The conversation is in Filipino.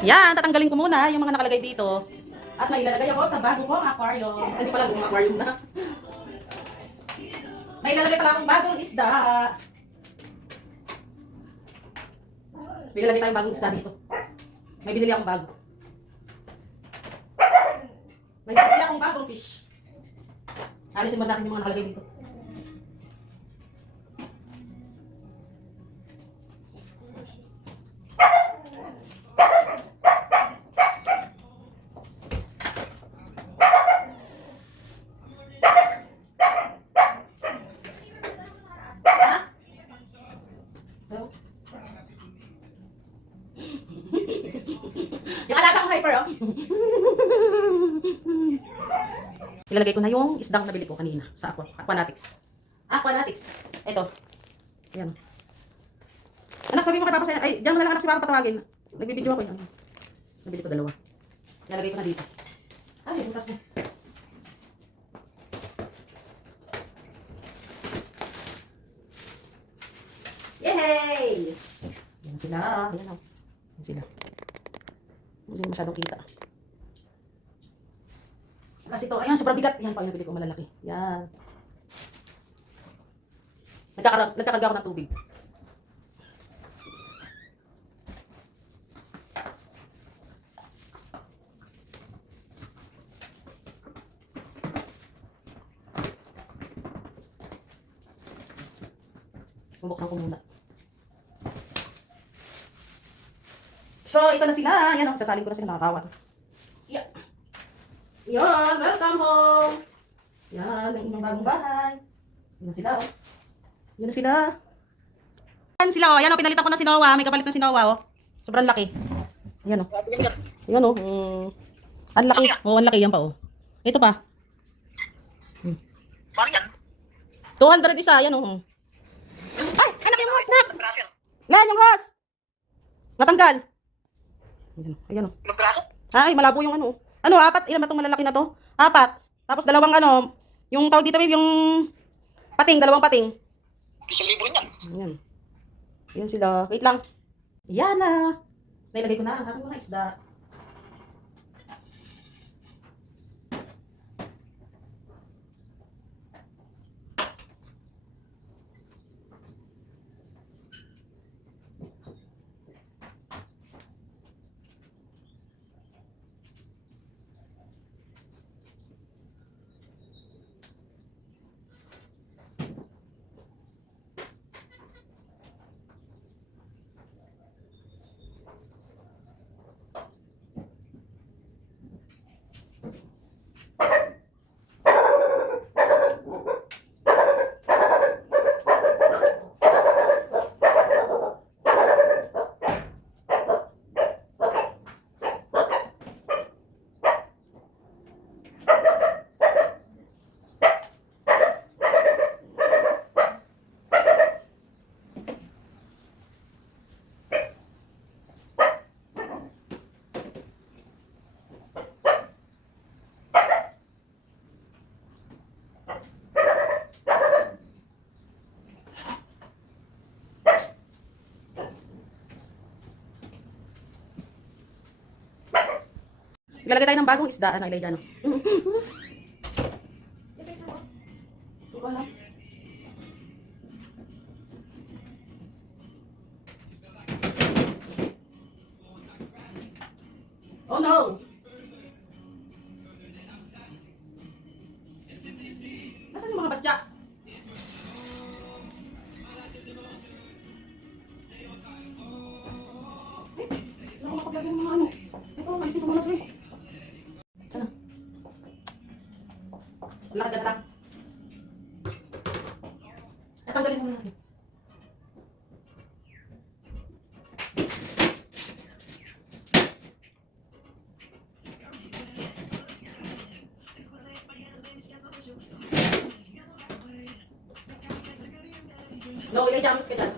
Yan, tatanggalin ko muna yung mga nakalagay dito. At may ilalagay ako sa bago kong aquarium. Hindi pala lumang aquarium na. May ilalagay pala akong bagong isda. May ilalagay tayong bagong isda dito. May binili akong bago. May binili akong bagong fish. Alisin mo natin yung mga nakalagay dito. Yung alaga kong hyper, oh. Ilalagay ko na yung isdang nabili ko kanina sa Aquanatics. Aquanatics. Ito. Ayan. Anak, sabi mo kay Papa sa'yo. Ay, diyan mo na lang anak si Papa patawagin. Nagbibideo ako yan. Nabili ko dalawa. Ilalagay ko na dito. Ay, butas na. Yay! Ayan sila. Ayan o. Ayan sila. Hindi masyadong kita. Kasi ito, ayan, sobrang bigat. Ayan pa yung nabili ko malalaki. Yan. Nagkakarga ako ng tubig. Bubuksan ko muna. So, ito na sila. Yan o, sasalin ko na sila. Nakakawa. Yeah. Yan, welcome home. Yan, ang inyong bagong bahay. Yan sila o. Yan na sila. Yan sila o. Yan o, pinalitan ko na si Noah. May kapalit na si Noah o. Sobrang laki. Yan o. Yan o. Ang laki. O, ang laki. Yan pa o. Ito pa. Marian. 200 isa. Yan o. Ay! Anak yung hose na! Lan, yung hose! Natanggal. Ayan o. Magbraso? Ay, malabo yung ano. Ano, apat? Ilan ba itong malalaki na to? Apat. Tapos dalawang ano, yung tawag dito, babe, yung pating, dalawang pating. 1,000 rin yan. Ayan. Ayan sila. Wait lang. Ayan na. Nailagay ko na ang aking mga isda. Ilalagay tayo ng bagong isda. Ano, ilagay dyan. Oh no! Nasaan yung mga batya? Saan ako makablagay ng mga ano? Ito, malisin ko muna ito eh. Ano? Lakad lang. Tanggalin mo muna natin. No, ilagay dyan.